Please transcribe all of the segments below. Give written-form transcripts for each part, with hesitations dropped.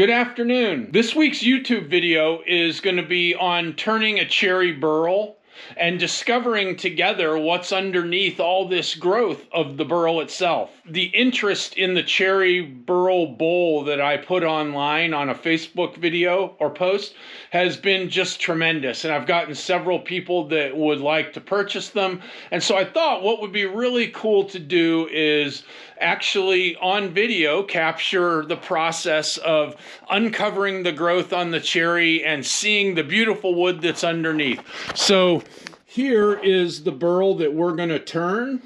Good afternoon. This week's YouTube video is going to be on turning a cherry burl and discovering together what's underneath all this growth of the burl itself. The interest in the cherry burl bowl that I put online on a Facebook video or post has been just tremendous, and I've gotten several people that would like to purchase them. And so I thought what would be really cool to do is actually on video capture the process of uncovering the growth on the cherry and seeing the beautiful wood that's underneath. So here is the burl that we're going to turn,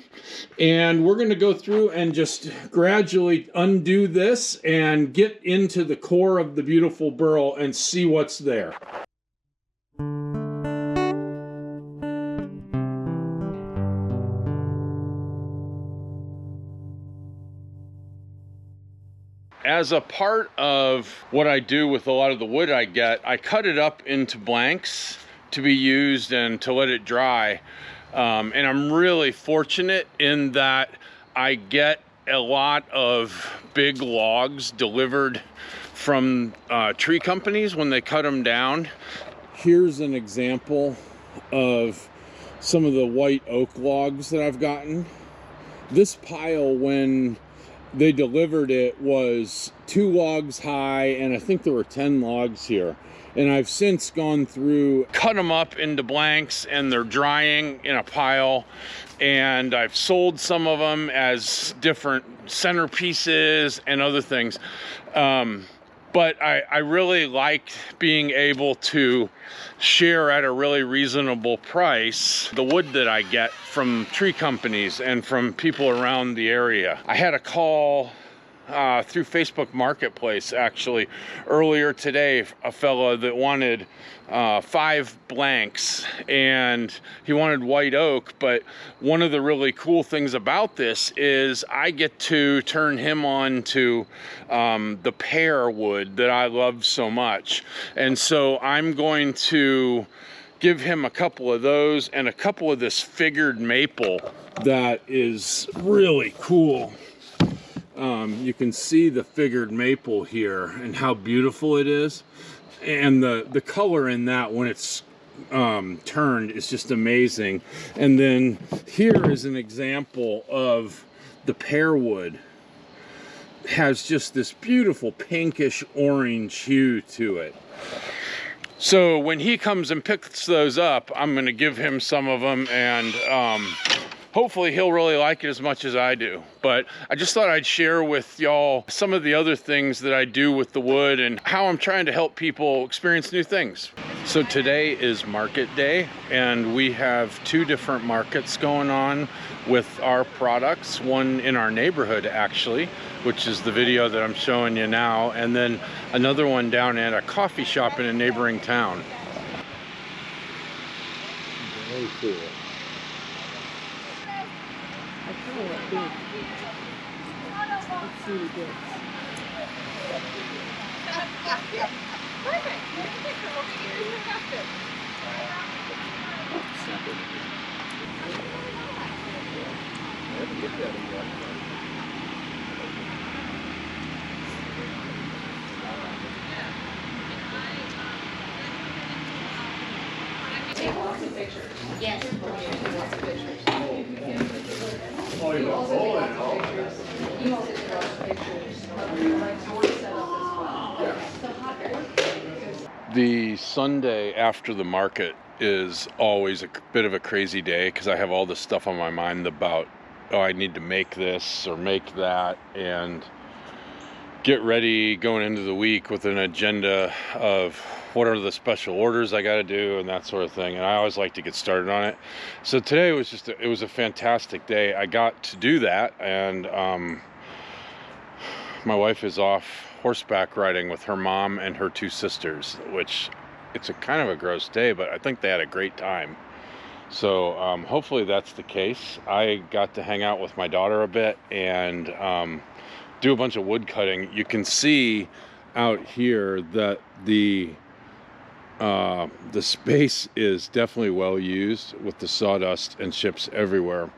and we're going to go through and just gradually undo this and get into the core of the beautiful burl and see what's there. As a part of what I do with a lot of the wood I get, I cut it up into blanks to be used and to let it dry. And I'm really fortunate in that I get a lot of big logs delivered from tree companies when they cut them down. Here's an example of some of the white oak logs that I've gotten. This pile, when they delivered it, was 2 logs high, and I think there were 10 logs here. And I've since gone through, cut them up into blanks, and they're drying in a pile. And I've sold some of them as different centerpieces and other things. But I really like being able to share at a really reasonable price the wood that I get from tree companies and from people around the area. I had a call through Facebook Marketplace actually earlier today, a fella that wanted 5 blanks, and he wanted white oak. But one of the really cool things about this is I get to turn him on to the pear wood that I love so much. And so I'm going to give him a couple of those and a couple of this figured maple that is really cool. You can see the figured maple here and how beautiful it is, and the color in that when it's turned is just amazing. And then here is an example of the pear wood. It has just this beautiful pinkish orange hue to it. So when he comes and picks those up, I'm going to give him some of them, and hopefully he'll really like it as much as I do. But I just thought I'd share with y'all some of the other things that I do with the wood and how I'm trying to help people experience new things. So today is market day, and we have 2 different markets going on with our products. One in our neighborhood actually, which is the video that I'm showing you now, and then another one down at a coffee shop in a neighboring town. Very cool. Let's see what it gets. Perfect. You can pick them over here. You have to. I haven't looked at it yet. Take lots of pictures. Yes. Take lots of pictures. Oh, you got bowl in it all. You also take lots of pictures of your like setup as well. Yeah. So hot. The Sunday after the market is always a bit of a crazy day because I have all this stuff on my mind about, oh, I need to make this or make that, and get ready going into the week with an agenda of what are the special orders I got to do and that sort of thing. And I always like to get started on it. So today was just it was a fantastic day. I got to do that, and my wife is off horseback riding with her mom and her 2 sisters, which it's a kind of a gross day, but I think they had a great time. So hopefully that's the case. I got to hang out with my daughter a bit and do a bunch of wood cutting. You can see out here that the space is definitely well used with the sawdust and chips everywhere.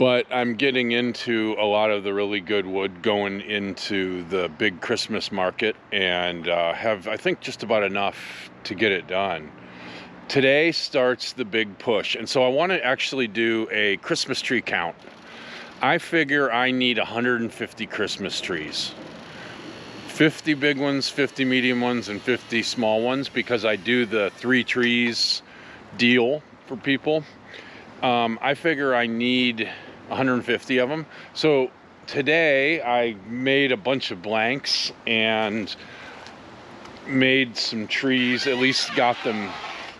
But I'm getting into a lot of the really good wood going into the big Christmas market, and have, I think, just about enough to get it done. Today starts the big push, and so I want to actually do a Christmas tree count. I figure I need 150 Christmas trees. 50 big ones, 50 medium ones, and 50 small ones, because I do the 3 trees deal for people. I figure I need 150 of them. So today I made a bunch of blanks and made some trees, at least got them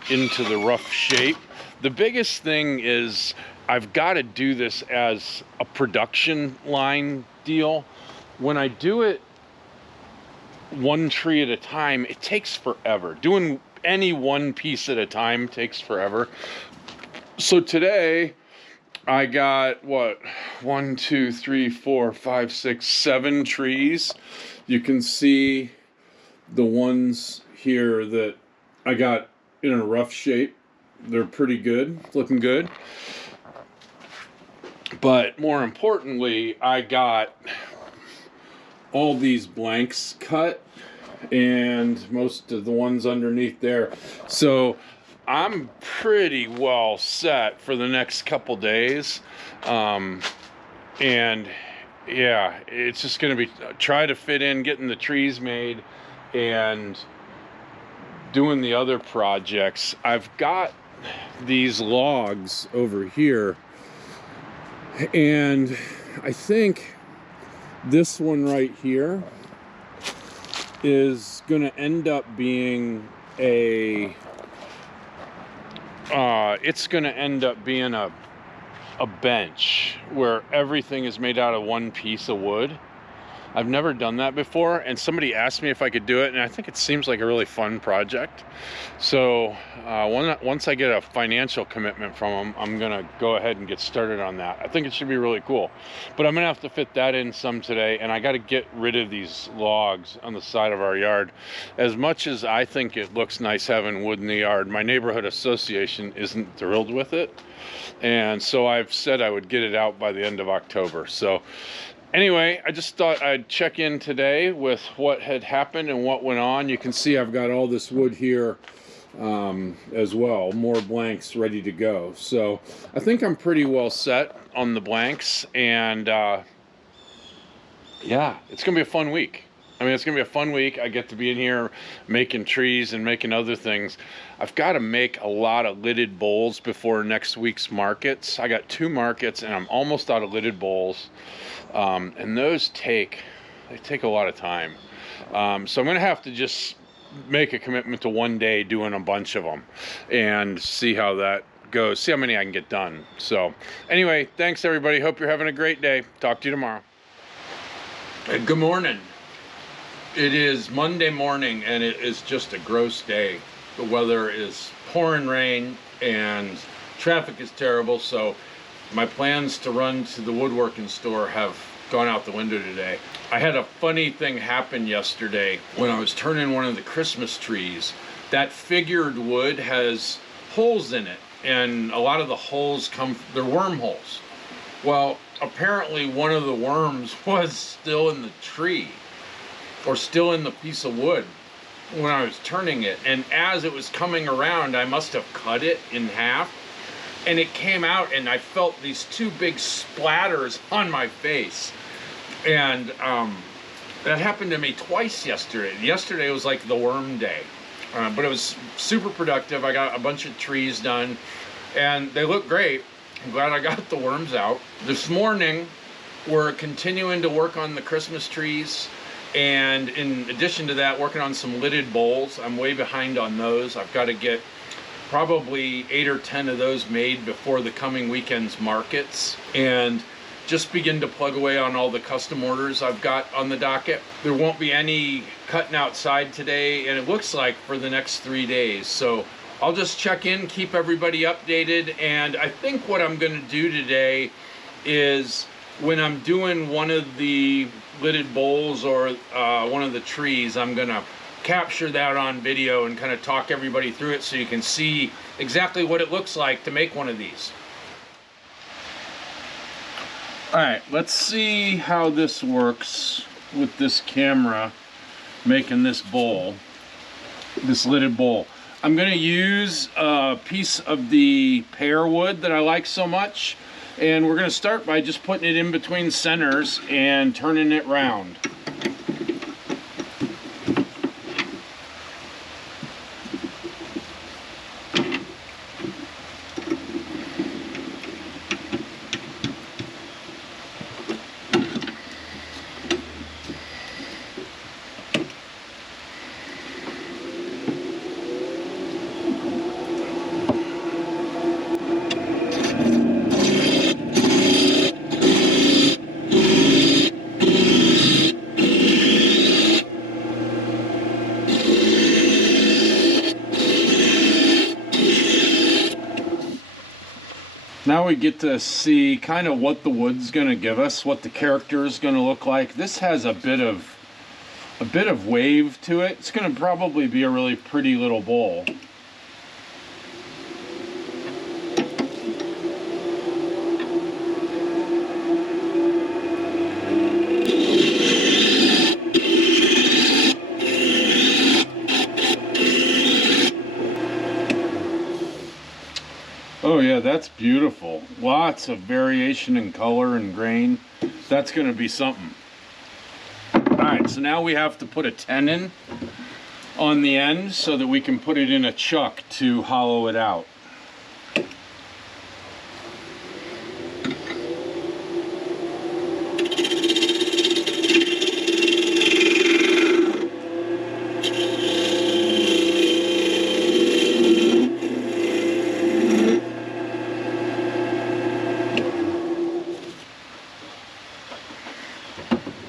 into the rough shape. The biggest thing is I've got to do this as a production line deal. When I do it one tree at a time, it takes forever. Doing any one piece at a time takes forever. So today I got, what, 1, 2, 3, 4, 5, 6, 7 trees. You can see the ones here that I got in a rough shape. They're pretty good, looking good. But more importantly, I got all these blanks cut and most of the ones underneath there. So I'm pretty well set for the next couple days. And yeah, it's just gonna be try to fit in getting the trees made and doing the other projects. I've got these logs over here, and I think this one right here is gonna end up being a it's gonna end up being a bench where everything is made out of one piece of wood. I've never done that before, and somebody asked me if I could do it, and I think it seems like a really fun project. So once I get a financial commitment from them, I'm gonna go ahead and get started on that. I think it should be really cool, but I'm gonna have to fit that in some today, and I got to get rid of these logs on the side of our yard. As much as I think it looks nice having wood in the yard, my neighborhood association isn't thrilled with it, and so I've said I would get it out by the end of October. So anyway, I just thought I'd check in today with what had happened and what went on. You can see I've got all this wood here as well, more blanks ready to go. So I think I'm pretty well set on the blanks, and yeah, it's gonna be a fun week. I mean, it's gonna be a fun week. I get to be in here making trees and making other things. I've got to make a lot of lidded bowls before next week's markets. I got 2 markets and I'm almost out of lidded bowls. And those take a lot of time. So I'm gonna have to just make a commitment to one day doing a bunch of them and see how that goes, see how many I can get done. So anyway, thanks everybody. Hope you're having a great day. Talk to you tomorrow. Good morning. It is Monday morning and it is just a gross day. The weather is pouring rain and traffic is terrible, so my plans to run to the woodworking store have gone out the window today. I had a funny thing happen yesterday when I was turning one of the Christmas trees. That figured wood has holes in it, and a lot of the holes they're wormholes. Well, apparently one of the worms was still in the tree, or still in the piece of wood when I was turning it. And as it was coming around, I must have cut it in half, and it came out, and I felt these 2 big splatters on my face. And that happened to me twice yesterday. Yesterday was like the worm day, but it was super productive. I got a bunch of trees done, and they look great. I'm glad I got the worms out. This morning, we're continuing to work on the Christmas trees, and in addition to that, working on some lidded bowls. I'm way behind on those. I've got to get probably 8 or 10 of those made before the coming weekend's markets, and just begin to plug away on all the custom orders I've got on the docket. There won't be any cutting outside today, and it looks like for the next 3 days. So I'll just check in, keep everybody updated, and I think what I'm going to do today is when I'm doing one of the lidded bowls or one of the trees, I'm going to capture that on video and kind of talk everybody through it so you can see exactly what it looks like to make one of these. All right, let's see how this works with this camera making this bowl, this lidded bowl. I'm gonna use a piece of the pear wood that I like so much, and we're gonna start by just putting it in between centers and turning it round. Now we get to see kind of what the wood's going to give us, what the character is going to look like. This has a bit of wave to it. It's going to probably be a really pretty little bowl. Oh yeah, that's beautiful. Lots of variation in color and grain. That's going to be something. Alright, so now we have to put a tenon on the end so that we can put it in a chuck to hollow it out.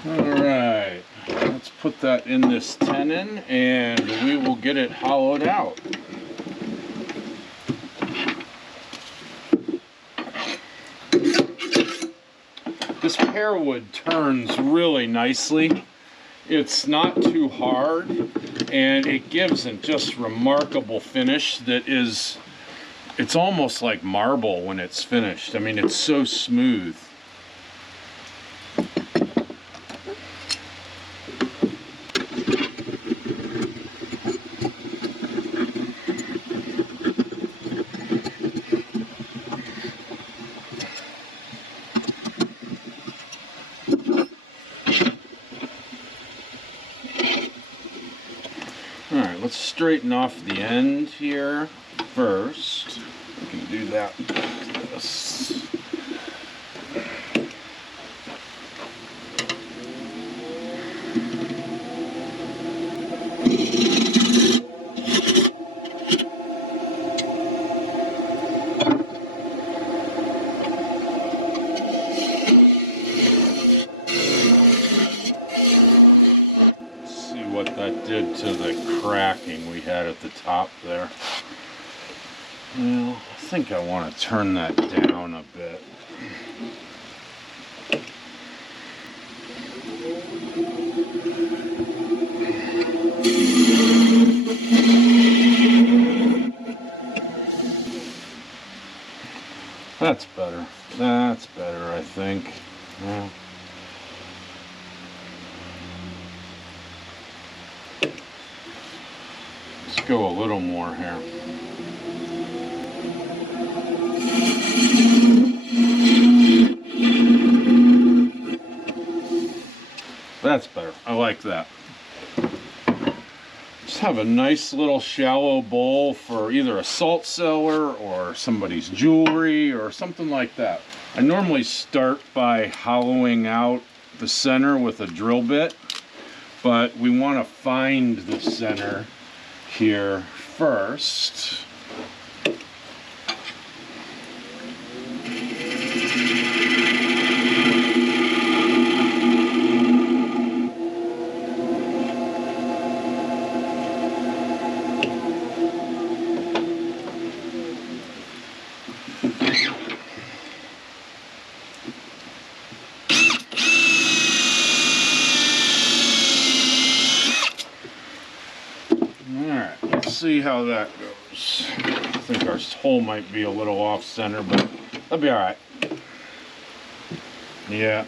Alright, let's put that in this tenon and we will get it hollowed out. This pear wood turns really nicely. It's not too hard and it gives a just remarkable finish that is, it's almost like marble when it's finished. I mean, it's so smooth. Alright, let's straighten off the end here first. We can do that with this. What that did to the cracking we had at the top there. Well, I think I want to turn that down a bit. That's better. That's better, I think. Yeah. Let's go a little more here. That's better. I like that. Just have a nice little shallow bowl for either a salt cellar or somebody's jewelry or something like that. I normally start by hollowing out the center with a drill bit, but we want to find the center here first. See how that goes. I think our hole might be a little off center, but that'll be all right. Yeah.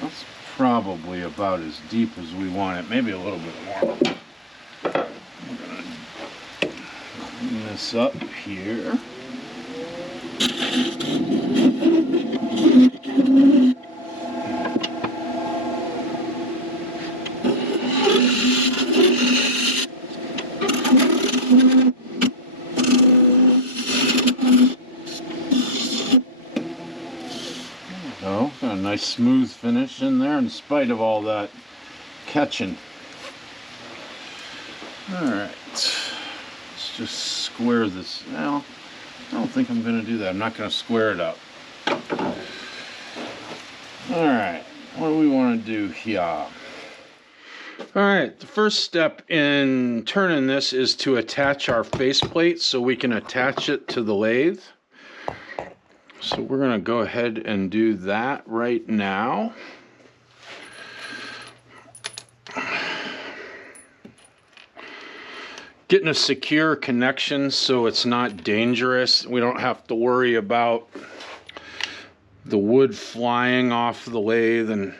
That's probably about as deep as we want it, maybe a little bit more. We're gonna clean this up here. So, got a nice smooth finish in there in spite of all that catching. Alright, let's just square this. Well, I don't think I'm going to do that. I'm not going to square it up. Alright, what do we want to do here? Alright, the first step in turning this is to attach our faceplate so we can attach it to the lathe. So we're going to go ahead and do that right now. Getting a secure connection so it's not dangerous. We don't have to worry about the wood flying off the lathe and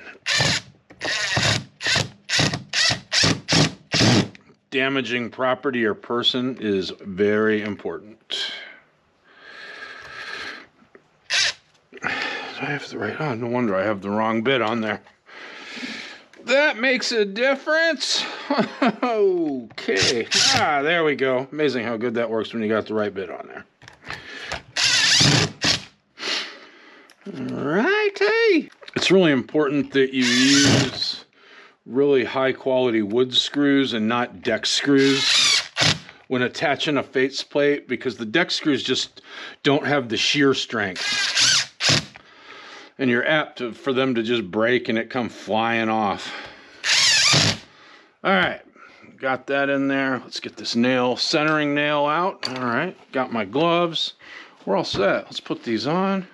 damaging property or person is very important. I have the right, oh, no wonder I have the wrong bit on there. That makes a difference. Okay. Ah, there we go. Amazing how good that works when you got the right bit on there. Alrighty. It's really important that you use really high quality wood screws and not deck screws when attaching a faceplate, because the deck screws just don't have the shear strength. And you're apt for them to just break and it come flying off. All right, got that in there. Let's get this centering nail out. All right, got my gloves. We're all set. Let's put these on.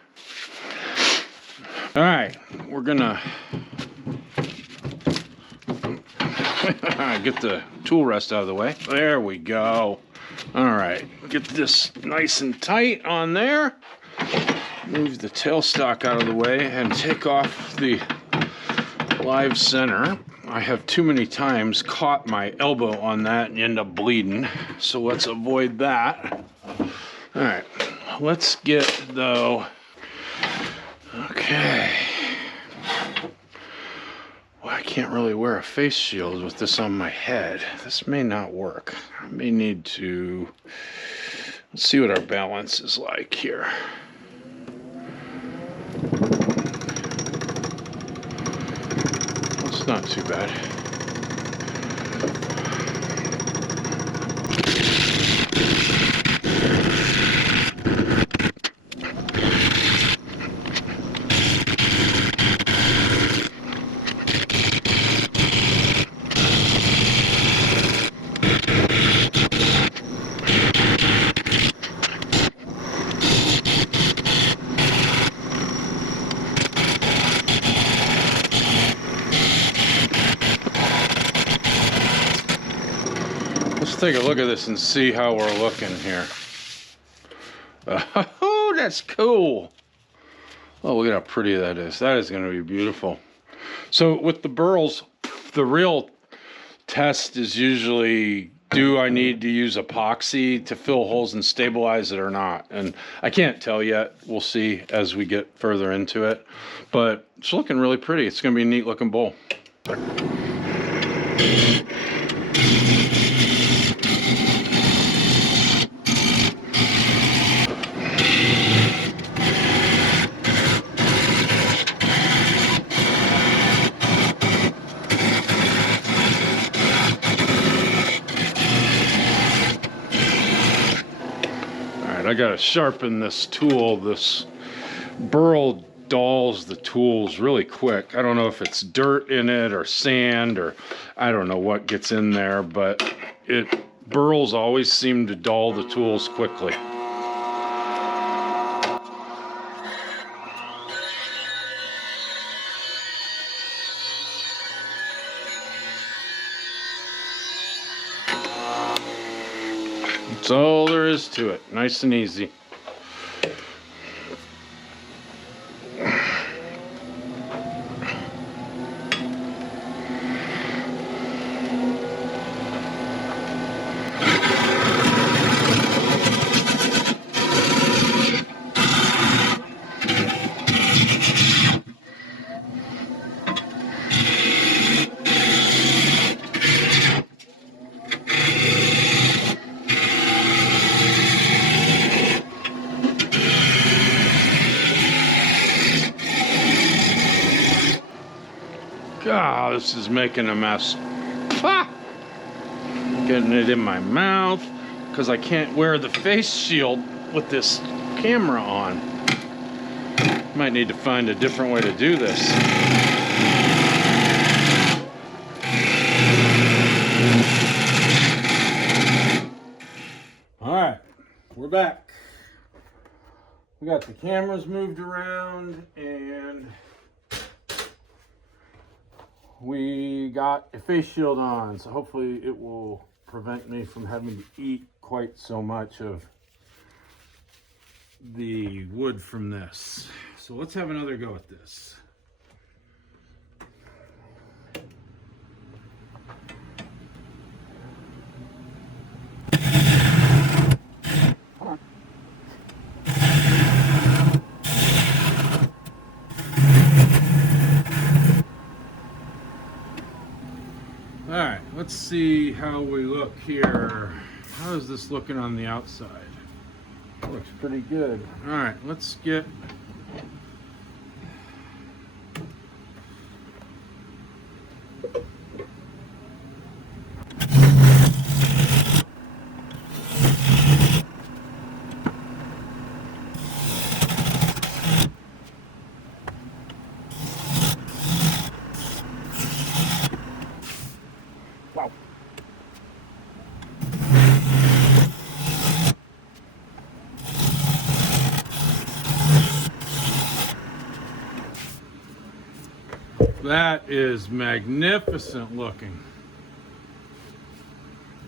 All right, we're gonna get the tool rest out of the way. There we go. All right, get this nice and tight on there. Move the tailstock out of the way and take off the live center. I have too many times caught my elbow on that and end up bleeding, so let's avoid that. All right, let's get though. Okay. Well, I can't really wear a face shield with this on my head. This may not work. I may need to. Let's see what our balance is like here. It's not too bad. Let's take a look at this and see how we're looking here. Oh, that's cool. Oh, look at how pretty that is. That is going to be beautiful. So with the burls, the real test is usually, do I need to use epoxy to fill holes and stabilize it or not? And I can't tell yet. We'll see as we get further into it. But it's looking really pretty. It's going to be a neat looking bowl. I gotta sharpen this tool. This burl dulls the tools really quick. I don't know if it's dirt in it or sand or I don't know what gets in there, but burls always seem to dull the tools quickly. That's all there is to it. Nice and easy. God, this is making a mess. Ah! Getting it in my mouth because I can't wear the face shield with this camera on. Might need to find a different way to do this. All right, we're back. We got the cameras moved around and we got a face shield on, so hopefully it will prevent me from having to eat quite so much of the wood from this. So let's have another go at this. All right, let's see how we look here. How is this looking on the outside? Looks pretty good. All right, let's get wow. That is magnificent looking.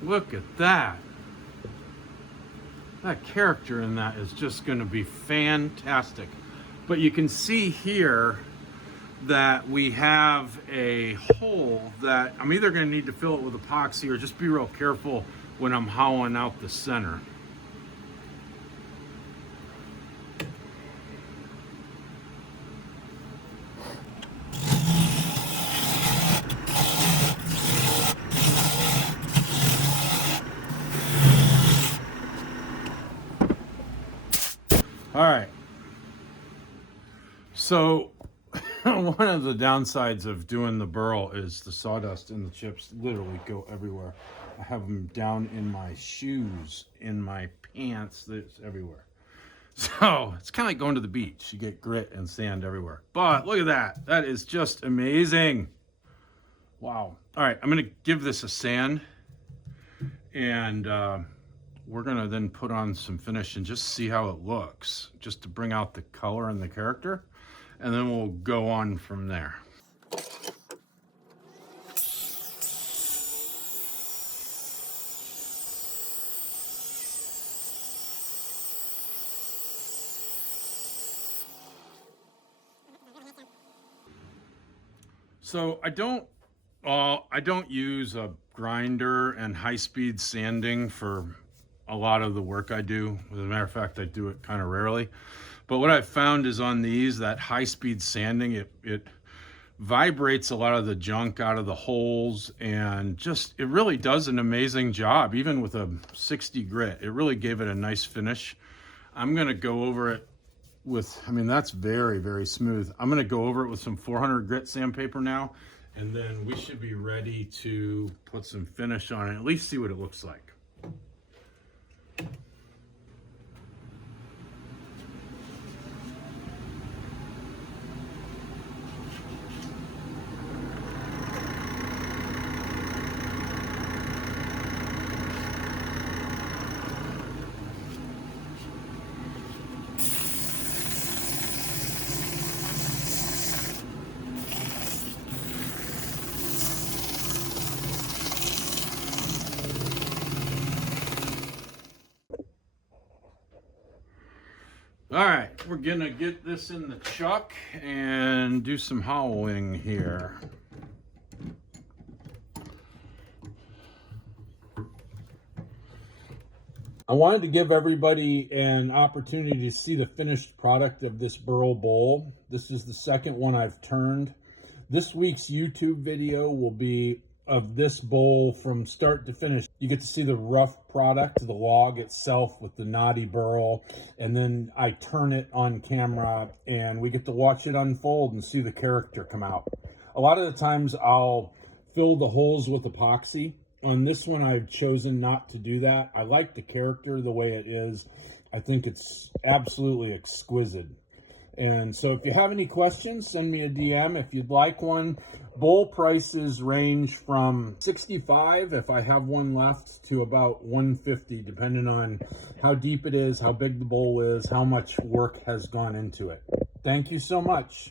Look at that. That character in that is just going to be fantastic. But you can see here that we have a hole that I'm either going to need to fill it with epoxy or just be real careful when I'm hollowing out the center. All right. So one of the downsides of doing the burl is the sawdust and the chips literally go everywhere. I have them down in my shoes, in my pants, that's everywhere. So it's kind of like going to the beach. You get grit and sand everywhere. But look at that. That is just amazing. Wow. All right, I'm going to give this a sand and we're gonna then put on some finish and just see how it looks, just to bring out the color and the character, and then we'll go on from there. So I don't use a grinder and high-speed sanding for a lot of the work I do. As a matter of fact, I do it kind of rarely. But what I've found is on these, that high-speed sanding, it vibrates a lot of the junk out of the holes, and just, it really does an amazing job. Even with a 60 grit, it really gave it a nice finish. I'm gonna go over it with, I mean, that's very, very smooth. I'm gonna go over it with some 400 grit sandpaper now, and then we should be ready to put some finish on it, at least see what it looks like. All right, we're gonna get this in the chuck and do some hollowing here. I wanted to give everybody an opportunity to see the finished product of this burl bowl. This is the second one I've turned. This week's YouTube video will be of this bowl from start to finish. You get to see the rough product, the log itself with the knotty burl, and then I turn it on camera and we get to watch it unfold and see the character come out. A lot of the times I'll fill the holes with epoxy. On this one, I've chosen not to do that. I like the character the way it is. I think it's absolutely exquisite. And so if you have any questions, send me a DM if you'd like one. Bowl prices range from $65 if I have one left to about $150, depending on how deep it is, how big the bowl is, how much work has gone into it. Thank you so much.